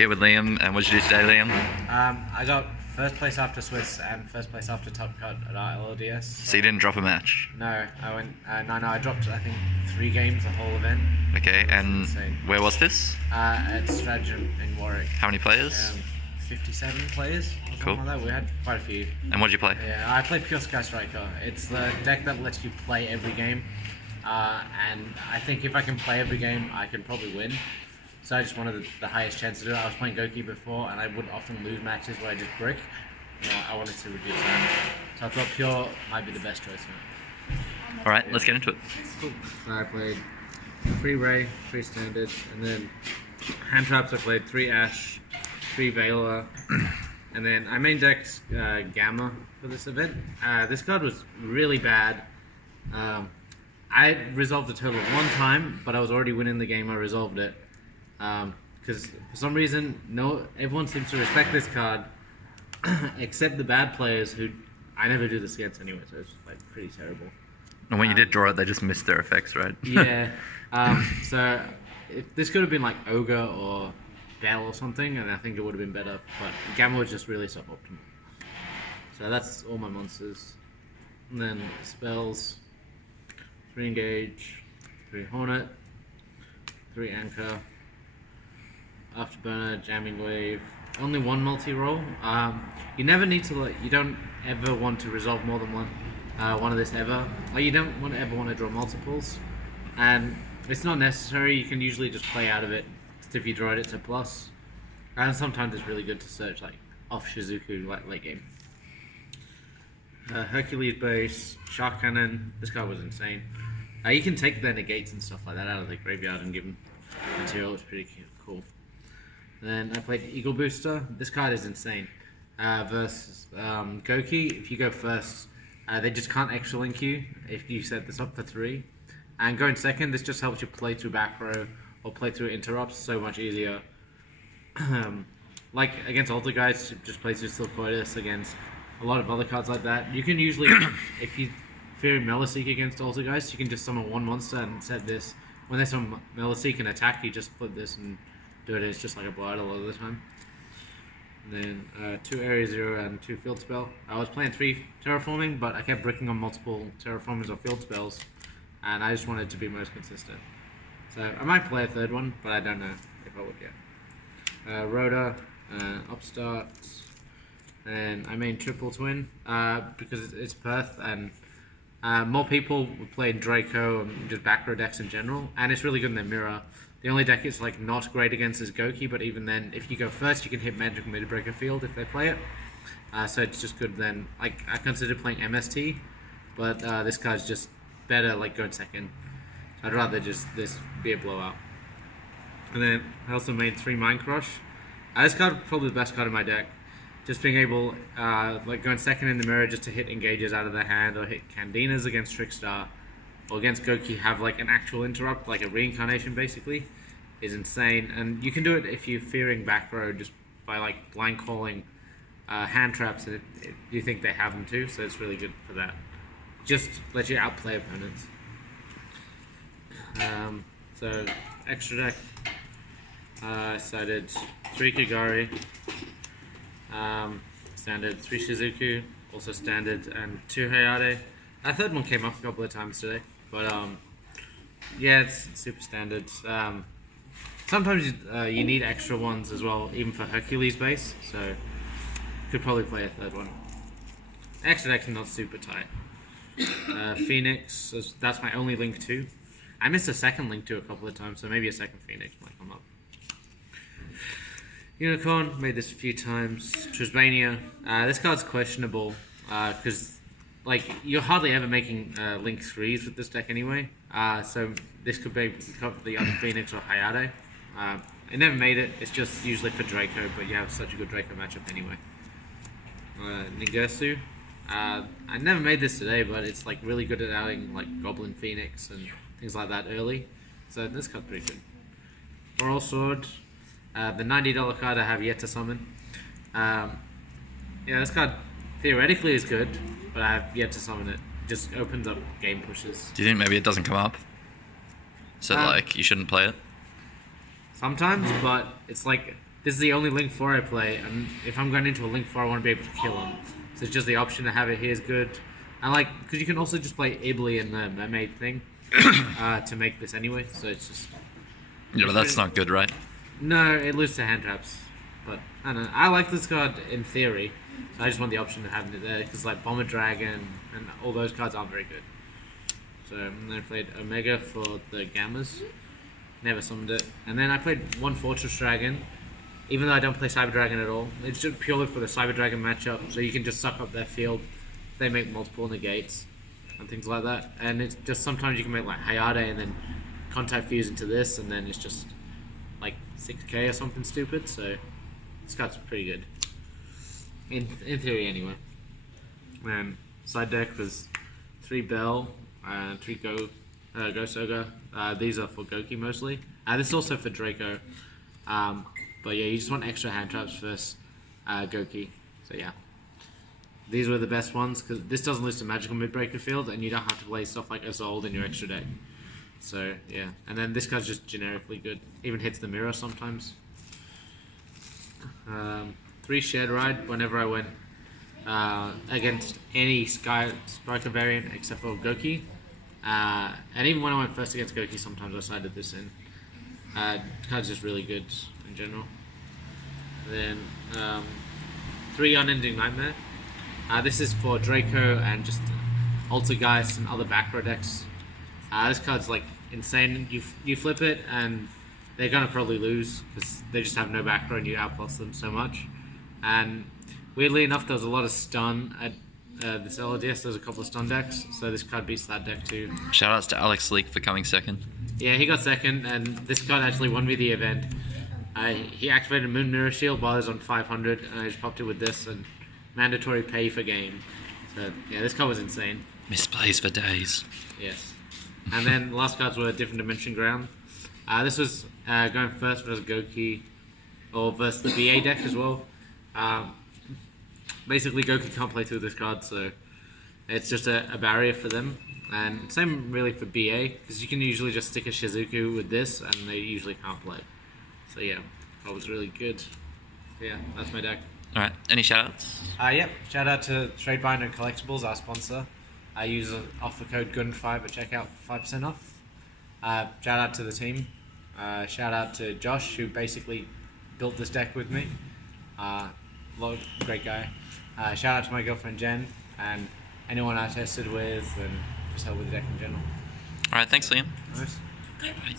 Here with Liam, and what did you do today, Liam? I got first place after Swiss and first place after Top Cut at our LLDS. So you didn't drop a match? No, I went. No, I dropped I think 3 games the whole event. Okay, and insane. Where was this? At Stratagem in Warwick. How many players? 57 players. Or something Cool. like that. We had quite a few. And what did you play? Yeah, I played Pure Sky Striker. It's the deck that lets you play every game, and I think if I can play every game, I can probably win. So I just wanted the highest chance to do it. I was playing Goki before, and I would often lose matches where I just brick. I wanted to reduce that. So I thought Pure might be the best choice for it. Alright, let's get into it. Cool. So I played 3 Ray, 3 Standard, and then hand traps I played 3 Ash, 3 Veiler, and then I main decked Gamma for this event. This card was really bad. I resolved a total of 1 time, but I was already winning the game I resolved it. Because for some reason, everyone seems to respect this card, except the bad players who I never do this against anyway, so it's like pretty terrible. And when you did draw it, they just missed their effects, right? Yeah. So this could have been like Ogre or Bell or something, and I think it would have been better. But Gamma was just really suboptimal. So that's all my monsters. And then spells: 3 Engage, 3 Hornet, 3 Anchor, Afterburner, Jamming Wave. Only 1 multi-roll. You never need to you don't ever want to resolve more than one of this ever. You don't ever want to draw multiples, and it's not necessary. You can usually just play out of it if you draw it to plus. And sometimes it's really good to search off Shizuku late game. Hercules base, Shark Cannon. This card was insane. You can take their negates and stuff like that out of the graveyard and give them material. It's pretty cool. Then I played Eagle Booster. This card is insane. Versus Goki, if you go first, they just can't extra link you if you set this up for 3. And going second, this just helps you play through back row or play through interrupts so much easier. Like against Alter guys, just play through Silcoidus. Against a lot of other cards like that, you can usually, if you fear Meliseek against Alter guys, you can just summon 1 monster and set this. When they summon Meliseek and attack, you just flip this and do it. It's just like a blight a lot of the time. And then 2 Area 0 and 2 Field Spell. I was playing 3 Terraforming, but I kept bricking on multiple Terraformers or Field Spells, and I just wanted to be most consistent. So I might play a 3rd one, but I don't know if I would yet. Rhoda, Upstart, and I main Triple Twin because it's Perth, and more people would play Draco and just back row decks in general, and it's really good in their mirror. The only deck it's not great against is Goki, but even then, if you go first, you can hit Magic Midbreaker Field if they play it. So it's just good then. I consider playing MST, but this card's just better going second. I'd rather just this be a blowout. And then I also made 3 Mind Crush. This card probably the best card in my deck. Just being able, going second in the mirror just to hit engages out of their hand or hit Candinas against Trickstar. Or against Goki, have an actual interrupt, like a reincarnation basically, is insane. And you can do it if you're fearing back row just by blind calling hand traps if you think they have them too, so it's really good for that. Just let you outplay opponents. So extra deck, so I did 3 Kigari, standard, 3 Shizuku, also standard, and 2 Hayate. A 3rd one came up a couple of times today. But yeah, it's super standard. Sometimes you need extra ones as well, even for Hercules base. So you could probably play a 3rd one. Extra deck's not super tight. Phoenix, that's my only link 2. I missed a 2nd link 2 a couple of times, so maybe a 2nd Phoenix might come up. Unicorn, made this a few times. Trisbania, this card's questionable because you're hardly ever making link 3s with this deck anyway, so this could be the other Phoenix or Hayate. I never made it, it's just usually for Draco, but you have such a good Draco matchup anyway. Ningersu, I never made this today, but it's really good at adding Goblin Phoenix and things like that early, so this card's pretty good. Oral Sword, the $90 card I have yet to summon. Yeah, this card theoretically is good, but I have yet to summon it. Just opens up game pushes. Do you think maybe it doesn't come up? So you shouldn't play it? Sometimes, but it's this is the only Link 4 I play, and if I'm going into a Link 4, I want to be able to kill him. So it's just the option to have it here is good. I like, because you can also just play Ibly and the Mermaid thing to make this anyway, so it's just... Yeah, but that's not good, right? No, it loses to hand traps. But, I don't know, I like this card in theory, so I just want the option of having it there, because like Bomber Dragon and all those cards aren't very good. So, and then I played Omega for the Gammas. Never summoned it. And then I played one Fortress Dragon, even though I don't play Cyber Dragon at all. It's just purely for the Cyber Dragon matchup, so you can just suck up their field. They make multiple negates and things like that. And it's just sometimes you can make like Hayate and then Contact Fuse into this, and then it's just like 6k or something stupid. So this card's pretty good. In theory, anyway. And side deck was 3 Bell, 3 Ghost Ogre. These are for Goki mostly. This is also for Draco. But yeah, you just want extra hand traps versus Goki. So yeah. These were the best ones, because this doesn't lose to Magical Midbreaker field, and you don't have to play stuff like Isolde in your extra deck. So yeah. And then this card's just generically good. Even hits the mirror sometimes. 3 Shared Ride whenever I went against any Striker variant except for Goki. And even when I went first against Goki, sometimes I sided this in. The card's just really good in general. Then 3 Unending Nightmare. This is for Draco and just Altergeist and other back row decks. This card's like insane. You flip it and they're gonna probably lose because they just have no back row and you outplus them so much. And weirdly enough, there's a lot of stun at this LLDS. There's a couple of stun decks, so this card beats that deck too. Shoutouts to Alex Leak for coming second. Yeah, he got second, and this card actually won me the event. He activated Moon Mirror Shield while I was on 500, and I just popped it with this, and mandatory pay for game. So yeah, this card was insane. Misplays for days. Yes. And then the last cards were Different Dimension Ground. This was going first versus Goki, or versus the BA deck as well. Basically, Goki can't play through this card, so it's just a barrier for them. And same really for BA, because you can usually just stick a Shizuku with this, and they usually can't play. So yeah, that was really good. So yeah, that's my deck. Alright, any shoutouts? Yep, shout out to Tradebinder Collectibles, our sponsor. I use offer code GUN5 at checkout for 5% off. Shout out to the team. Shout out to Josh, who basically built this deck with me. Great guy. Shout out to my girlfriend Jen, and anyone I tested with, and just help with the deck in general. Alright, thanks Liam. Nice. Bye.